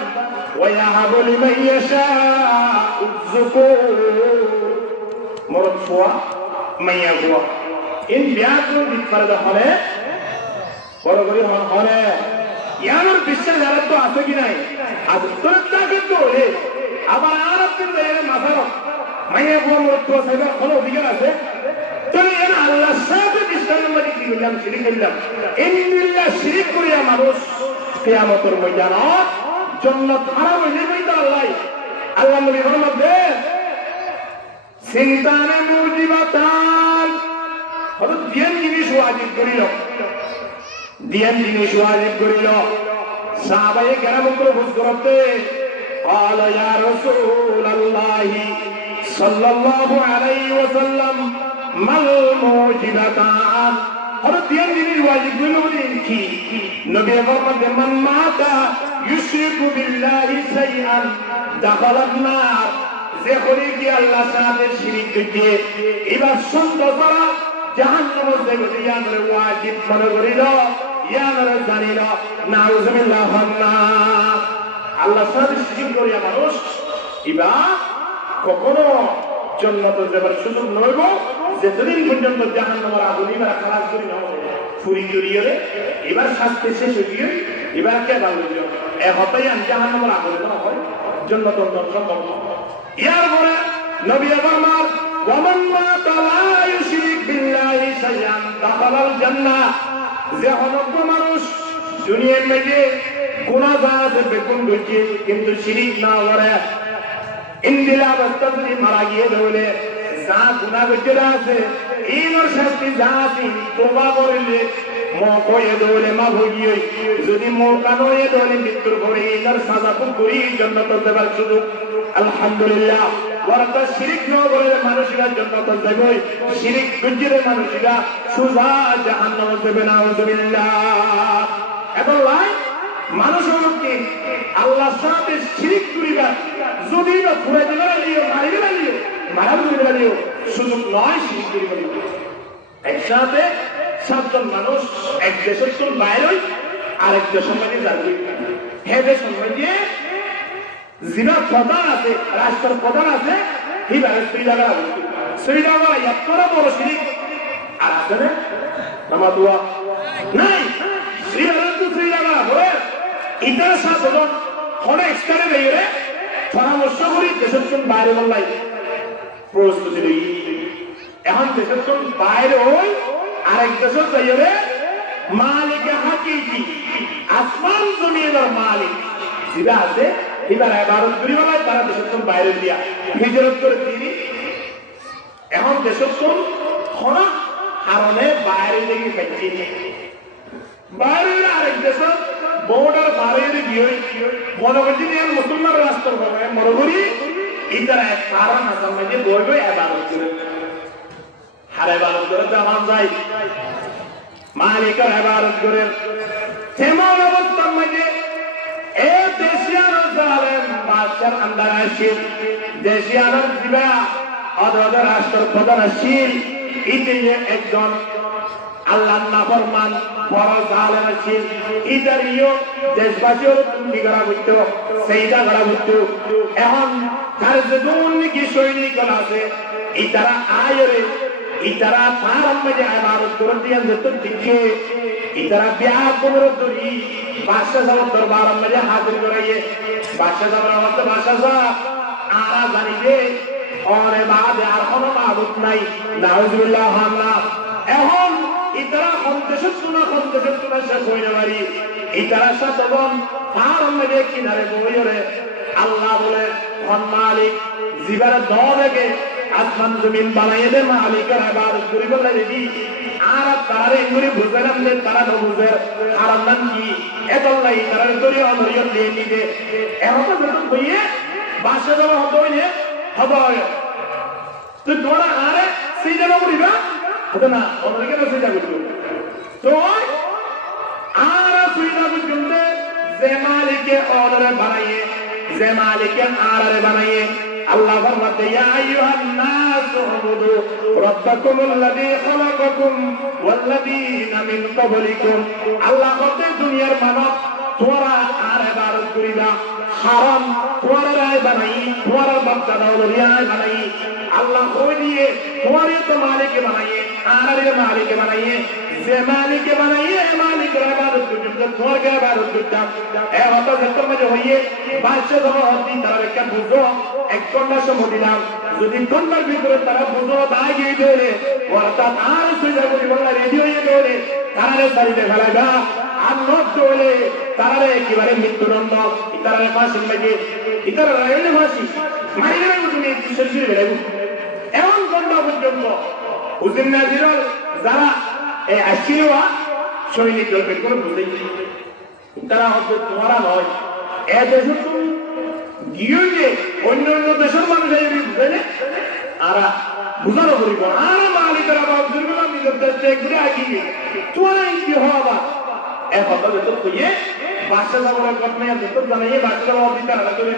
ওয়া ইয়াহাবু লিমান ইয়াশাউ যুকুর মরফুয়া মাইয়াগুয়া ইন বিয়াতুল বিফরদ হলে বড় করে হলে ইয়ার বিশ্বাস যারা তো আছে কি নাই আজ তো তাকে তো আবার আর আপনি এর মাথার মাইয়াগুয়া মরফুয়া সাহেব হলো অধিকার আছে তাহলে এর আল্লাহর সাথে বিশ্বাস নাম্বারে কি করলাম শিরিক করলাম ইন্নাল্লাহ শিরিক করিয়া মানুষ কিয়ামতের ময়দানত জান্নাত হারাম হইলে কইতা আল্লাহ নবী ফরমাতেন সিনতানে মুজিবাতান হলো দিয়ান জিনিস ওয়াজিব করিল সাহাবায়ে কেরাম প্রভু করতে قال يا رسول الله صلى الله عليه وسلم ما الموجبتان হলো দিয়ান জিনিস ওয়াজিব করিল বলেন কি নবী ফরমাতেন মান মাতা ইউশরিকু বিল্লাহি শাইআন দাখালান নার যে করে কি আল্লাহর সাথে শিরিক করে এবার সন্দেহ করা জাহান্নামের জগতে ইয়ার ওয়াজিব মনে করিল ইয়ার জানিল নাউজুবিল্লাহ আল্লাহর সাথে শিরিক করিয়া মানুষ এবার কখনো জান্নাতে যাবার সুযোগ নইব যতদিন পর্যন্ত জাহান্নামের আগুন এবার খালাস করি না ফুরি জড়িয়ে এবার শাস্তি শেষ হয়ে এবার কে ভালো এ হতাই জাহান্নামের আগুন না হয় জান্নাত সম্ভব ইয়ার পরে নবী আমার ওয়ামান মাতা লা ইউশরিক বিল্লাহি শাইআন দাখালাল জান্নাহ যে হনজ্ঞ মানুষ দুনিয়ার মধ্যে গুনাহ আছে বেকুন করছে কিন্তু শিরিক না করে ইন্দিলা অবস্থায় মারা গিয়ে ধরে যা গুনাহ করতে আছে এইর শাস্তি যা আছে তোবা করলে মকয়ে ধরে মা ভগিয়ে যদি মকানোয়ে ধরে মৃত্যুর পরে এইর সাজা করি জান্নাত দেবার সুযোগ আলহামদুলিল্লাহ ওয়ারতা শিরিক না করে মানুষেরা জান্নাত যাবে শিরিক গুজরে মানুষেরা সুজা জাহান্নামে যাবে নাউজুবিল্লাহ এবং লাই মানুষকে আল্লাহর সাথে শিরিক করিবা যদি না পুরা দিলা দিও মারা দিও সুযোগ নয় শিরিক করিবা একসাথে সাতজন মানুষ এক দেশের তোর বাইরে আরেক দেশের মধ্যে যাবে হে দেশের মধ্যে জিনা প্রধান আছে রাষ্ট্রের প্রধান আছে এইভাবে শ্রীনগর এতটা বড় শিরিক আর আছে না নামাদুয়া নাই শ্রীনগর বলে ইতার সাতজন অনেক স্তরে বেরিয়ে পরামর্শ করি দেশের কোন বাইরে বললাই প্রস্তুতি নেই এখন দেশের কোন বাইরে ওই আরেক দেশের যাইয়ে মালিকে হাকিকি আসমান জমিনের মালিক যেটা আছে এবার ইবাদত করি বলে তারা দেশের কোন বাইরে দিয়া হিজরত করে দিই এখন দেশের কোন খনা কারণে বাইরে থেকে পাইছি বাইরে আরেক দেশের বর্ডার বাইরে গিয়ে মনে করছি মুসলমান রাষ্ট্র হবে মনে করি ইতারা এক কারণ আছে যে বই বই ইবাদত করে হারে ইবাদত করে আমার যাই মালিকের ইবাদত করে তেমন অবস্থার মধ্যে এ দেশিয়ানো জালেম বাদশার আন্ডার আসিল দেশিয়ানোর দিবা অদর রাষ্ট্র প্রধান আসিল ইতিয়ে একজন আল্লাহর নাফরমান বড় জালেম আসিল ইতারিও দেশবাসীও তুমি করা করতো সেইটা করা করতো এখন তার যে দুর্নীতি সৈনিক আছে ইতারা আয়রে ইতারা তার মধ্যে ইবাদত করে দিয়ে যেত দিকে ইতারা বিয়া করে ধরি বাদশাহ সাহেব দরবার মধ্যে হাজির করাইয়ে বাদশাহ সাহেবের মধ্যে বাদশাহ সাহেব আরা জানিবে ওরে বাদে আর কোনো মাবুদ নাই নাউজুবিল্লাহ আল্লাহ এখন ইতারা কন্দেশের সুনা শেষ হইতে পারি ইতারা সাতজন তার মধ্যে কিনারে বইরে আল্লাহ বলে কোন মালিক জীবের দরকে আসমান জমিন বানাইয়ে দে মালিকের ইবাদত করি বলে দিদি আর তারে এগুলি বুঝলাম যে তারা না বুঝে আর নাম কি এতলাই তারা দরিয়া দরিয়া দিয়ে নিবে এখন তো যখন বইয়ে বাসা যাওয়া হতো হইলে হবে তো তোরা আরে সিজদা করিবা তো না ওদেরকে না সিজদা করতে তো আর সিজদা করতে যে মালিকে ওরে বানাইয়ে যে মালিকে আরে বানাইয়ে আল্লাহ ফরমাতে ইয়া আইয়ুহান নাস উবুদু রাব্বাকুমুল্লাযী খালাকাকুম ওয়াল্লাযীনা মিন ক্বাবলিকুম আল্লাহ বলতে দুনিয়ার মানব তোরা আর ইবাদত করিবা হারাম তোরা রায় বানাই তোরা বাচ্চা দাওরিয়ায় বানাই আল্লাহ কই দিয়ে তোরে তো মালিকে বানাইয়ে আরে মালিকে বানাইয়ে যে মালিকে বানাইয়ে মালিকের ইবাদত করতে তোরকে ইবাদত করতাম এ হতো যত মজা হইয়ে বাদশা যখন হতি তার একটা বুঝো এক ঘন্টা সময় দিলাম যদি ঘন্টার ভিতরে তারা বুঝো দায় গিয়ে দেবে অর্থাৎ আর সুবিধা করি বললা রেডি হয়ে দেবে তারা সারিতে ফেলাইবা আর নট চলে তারা একেবারে মৃত্যুদণ্ড ইতারা ফাঁসির লাগে ইতারা রায়নে ফাঁসি মাইরে তুমি শরীরে বেড়াবো এমন ঘন্টা পর্যন্ত হুসেন নাজিরল যারা এই আশিরওয়া সৈনিক দলকে কোনো বুঝেই তারা হয়তো তোমারা নয় এ দেশে তুমি গিয়ে যে অন্য অন্য দেশের মানুষ বুঝে আর বুঝানো করিব আর মালিকের আবার দুর্বল নিজের দেশে ঘুরে আগিয়ে তোরা কি হওয়া এক হতো ভেতর কইয়ে বাচ্চা যাবার ঘটনা ভেতর জানাইয়ে বাচ্চা যাওয়া অধিকার করে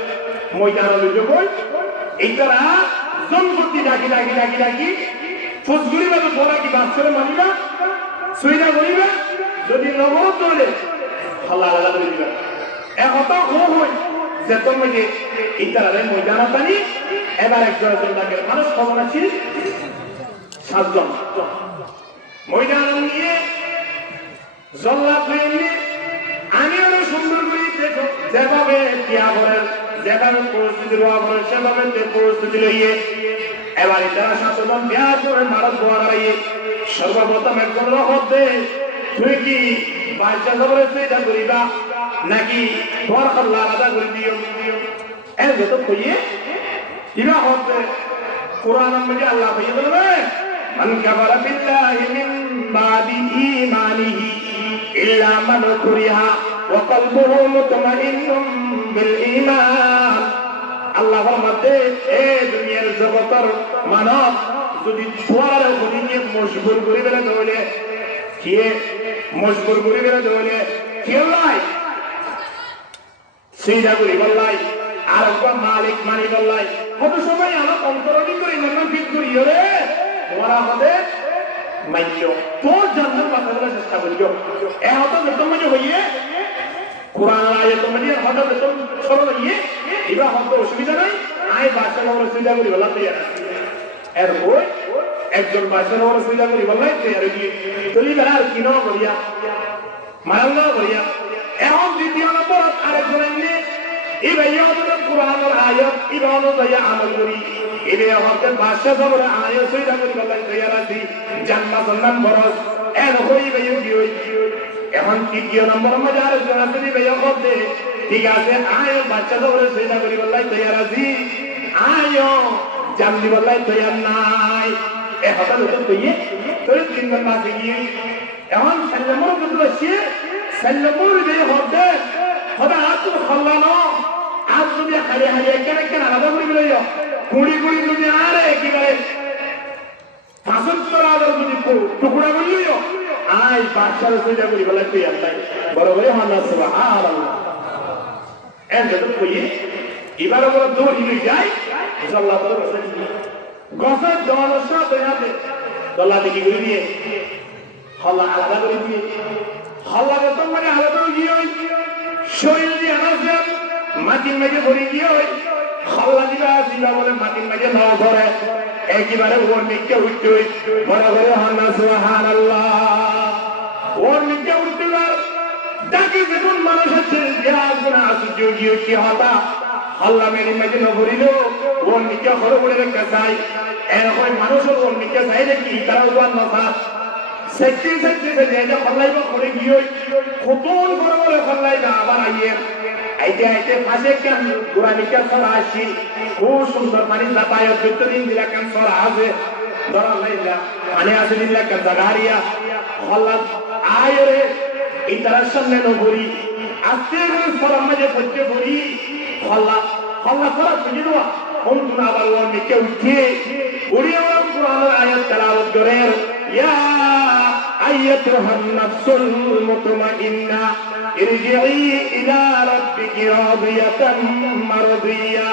ময়দান লইয়ে বই এইটারা জনপতি ডাকি ডাকি ডাকি ডাকি ফুসগুড়ি বাজে তোরা কি বাচ্চারা মানিবা সুইদা করিবা যদি নবর তোলে আল্লাহ আলাদা করে দিবা এক হতো হই যে তোমাকে ইতারে ময়দান পানি এবার একজন ডাকে মানুষ খবর আছে সাতজন ময়দান নিয়ে জল্লাদ নিয়ে আমি অনেক সুন্দর করে দেখো যেভাবে কিয়া বলেন যেভাবে পরিস্থিতি রোয়া বলেন সেভাবে পরিস্থিতি লইয়ে এবার তারা সাতজন বিয়া করে মারত দোয়ারাইয়ে সর্বপ্রথম একজন রহত দে তুই কি বাচ্চা খবরে সেইটা করিবা নাকি তোর আল্লাহ আলাদা করে দিও এর যত কইয়ে ইরা হতে কোরআন মধ্যে আল্লাহ কইয়ে বলবে মান কাফারা বিল্লাহি মিন বাদি ঈমানিহি ইল্লা মান কুরিহা ওয়া কলবুহু মুতমাইন্নুম বিল ঈমান আল্লাহর মধ্যে এই দুনিয়ার জগতের মানব যদি তোয়ার উপরে মশগুল করে বেলা দৌলে কি মশগুল করে বেলা দৌলে কি লাই সিজা করি বললাই আর একবার মালিক মানি বললাই কত সময় আমার অন্তরণী করি না ফিট করি রে তোমরা আমাদের মাইন্য তোর জান্নাত পাওয়ার চেষ্টা করিও এ হতো তোমাকে হইয়ে কোরআন আয়াত মানে হঠাৎ তো সরল হইয়ে এবার হতো অসুবিধা নাই আই বাচ্চা আমরা সিজা করি বললা তৈরি এর ওই একজন বাচ্চা আমরা সিজা করি বললাই তৈরি কি তুই বেলা আর কিনো করিয়া মারাঙ্গা করিয়া এখন দ্বিতীয় নম্বর আরেকজন এনে এই ভাইয়া আমাদের কোরআনের আয়াত ইবানো দয়া আমল করি এবে আমাদের ভাষা খবরে আয়াত সইটা করি বললাই তৈরি আছি জান্নাতুল নাম বরস এর হই ভাইয়া কি হই এখন তৃতীয় নম্বর মধ্যে আরেকজন আছে ভাইয়া করতে ঠিক আছে আয় বাচ্চা খবরে সইটা করি বললাই তৈরি আছি আয় জানলি বললাই তৈরি নাই এ হঠাৎ হঠাৎ কইয়ে তোর তিনজন মাসে গিয়ে এখন সাল্লামর কিন্তু আসছে সাল্লামর যে হতে হতে আজ খাল্লানো আজ যদি হারিয়ে হারিয়ে কেন আলাদা করে গেল কুড়ি কুড়ি যদি আরে একেবারে শাসন করা যদি টুকরা করল আয় বাচ্চার সোজা করি বলে তুই আল্লাহ বরাবরই হাল্লা সুবহানাল্লাহ এর যত কইয়ে এবার আমরা দৌড়ি যাই আল্লাহ তাআলা বলেন গসর জনসা দেয়াতে আল্লাহ দেখি করে দিয়ে আল্লাহ আলাদা করে দিয়ে আল্লাহ তো মানে আলাদা গিয়ে শরীর দিয়ে আনাছে মাটির মেঝে ভরে গিয়ে আল্লাহ দিবা বলে মাটির মেঝে না ধরে একেবারে ওর নিচে উঠতে বরাবর হাল্লা সুবহানাল্লাহ ওর নিচে উঠতে ডাকি দেখুন মানুষ আছে কি হতা আল্লাহ মেরি মেঝে না ভরিল ওর নিচে ঘরে বলে রেখে চাই এরকম মানুষের ওর নিচে চাই দেখি তারা উদার নথা সেক্সি যে ফল্লাইব করে গিয়ে কতন করে বলে ফল্লাইবা আবার আইয়ে আইতে আইতে পাশে কেন গুরানিকা সরা আসি খুব সুন্দর পানি লাপায় দিন দিলা কেন সরা আছে ধরা লাইলা পানি আছে দিলা কেন জাগারিয়া ফল্লা আয় রে এই তার সামনে নবরি আস্তে করে সরার মাঝে পড়তে পড়ি ফল্লা সরা খুঁজে দেওয়া অন্তর আবার ওর নিচে উঠে উড়িয়ে কোরআনের আয়াত তেলাওয়াত করেন ইয়া আইয়াতুহান নাফসুল মুতমাইন্না ইরজিই ইলা রাব্বিকি রাদিয়াতাম মারদিয়া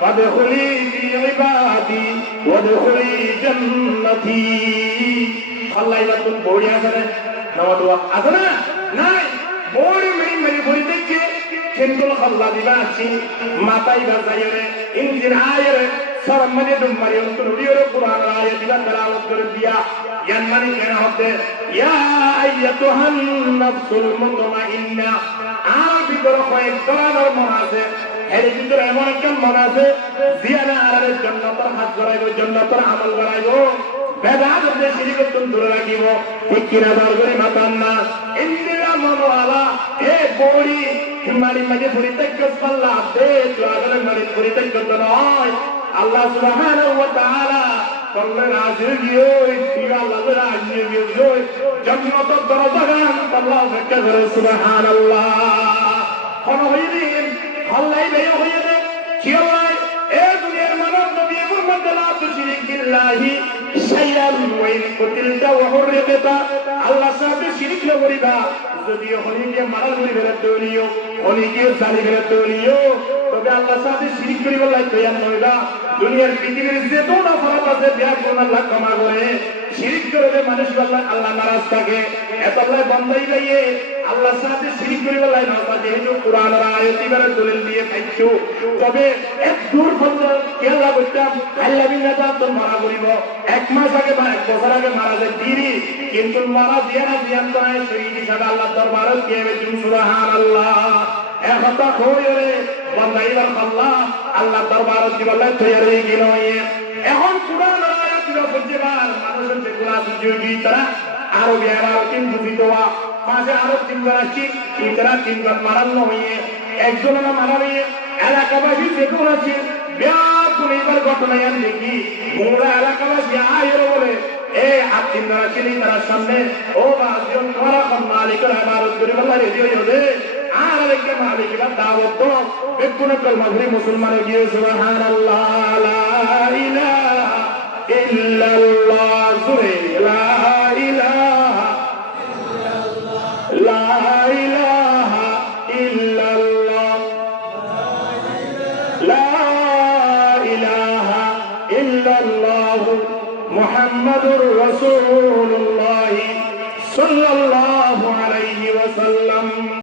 ফাদখুলি ফি ইবাদি ওয়াদখুলি জান্নাতি। আল্লাহ ইবাদত বড়ি আছে না নামাদুয়া আছে না নাই বড়ি মেরি বড়ি দেখে কেন্দ্র আল্লাহ দিবা আছি মাথায় বাজাইরে ইঞ্জিন আয়রে সরমনে দুমারি অন্তর উড়িয়ে কোরআন আয়াত দিবা তেলাওয়াত করে দিয়া ইয়ান মানে কেন হতে ইয়া আইয়াতুহান নাফসুল মুতমাইন্না। আর ভিতর কয়েক ধরনের মন আছে, এর ভিতরে এমন একটা মন আছে জিয়ানা আলারের জান্নাতের হাত গড়াইব, জান্নাতের আমল গড়াইব, বেদাত হতে শিরকতুন দূরে রাখিব, ঠিক কিনা দর করে মাতান না ইন্দিরা মনোয়ালা এ বড়ি মারি মাঝে পরিত্যাগ পাল্লা দে তো আগলে মারি পরিত্যাগ নয়। আল্লাহ সুবহানাহু ওয়া তাআলা কল্লেন আজে গিয়ে ঠিক আল্লাহর আজে গিয়ে জান্নাতের দরজাগান আল্লাহ ব্যাখ্যা করে সুবহানাল্লাহ। কোন হইদিন আল্লাহ বেয় হইয়ে দে কি হয় এ দুনিয়ার মানব নবী মুহাম্মদ লা তুশরিক বিল্লাহি শাইআন ওয়া ইন কুতিলতা ওয়া হুররিতা। আল্লাহ সাথে শিরক না করিবা, যদি হলিকে মারা করি ফেলে তৈরিও হলিকে জালি ফেলে তৈরিও, তবে আল্লাহ সাথে শিরক করিবার লাই তৈয়ার নইবা। দুনিয়ার পৃথিবীর যে তোনা ফরত আছে বিয়া কোন আল্লাহ ক্ষমা করে, শিরক করে মানুষ আল্লাহ নারাজ থাকে। এতলাই বন্দাই গাইয়ে আল্লাহ সাথে শিরক করিবার লাই না যেহেতু কোরআনের আয়াত ইবারে দলিল দিয়ে খাইছো, তবে এক দূর পর্যন্ত কেলা করতাম আল্লাহ বিনা তো মারা করিব। এক মাস আগে বা এক বছর আগে মারা যায় দিরি, কিন্তু মারা দিয়ে না জিয়ান তো নাই শহীদ হিসাবে আল্লাহ দরবারে দিয়ে বেচুন সুবহানাল্লাহ। একতা হইরে বন্দাইবার আল্লাহ আল্লাহ দরবারে দিবাল্লাহ তৈরি গিয়ে নয়। এখন কোরআনের আয়াত গুলো বুঝিবার মানুষের যে কোরআন যোগী তারা আরো বিয়ার তিন বুঝিতোয়া মাঝে আরো তিনজন আছি তারা তিনজন মারানো হইয়ে একজন মারা হইয়ে এলাকাবাসী যে কোন আছে ব্যাপক এইবার ঘটনায় আমি দেখি মোরা এলাকাবাসী আয়ের বলে এই হাত তিনজন আছি তার সামনে ও বাজন তোমারা মালিকের ইবাদত করে বলা রেডি হয়ে দে আর আরেকটা মালিকের দাওয়াত তো বেকুন কলমা ধরে মুসলমান গিয়ে সুবহানাল্লাহ লা ইলাহা ইল্লাল্লাহ জুরে লা ইলাহা লা ইলাহা ইল্লাল্লাহ লা ইলাহা ইল্লাল্লাহ মুহাম্মাদুর রাসূলুল্লাহ সাল্লাল্লাহু আলাইহি ওয়াসাল্লাম।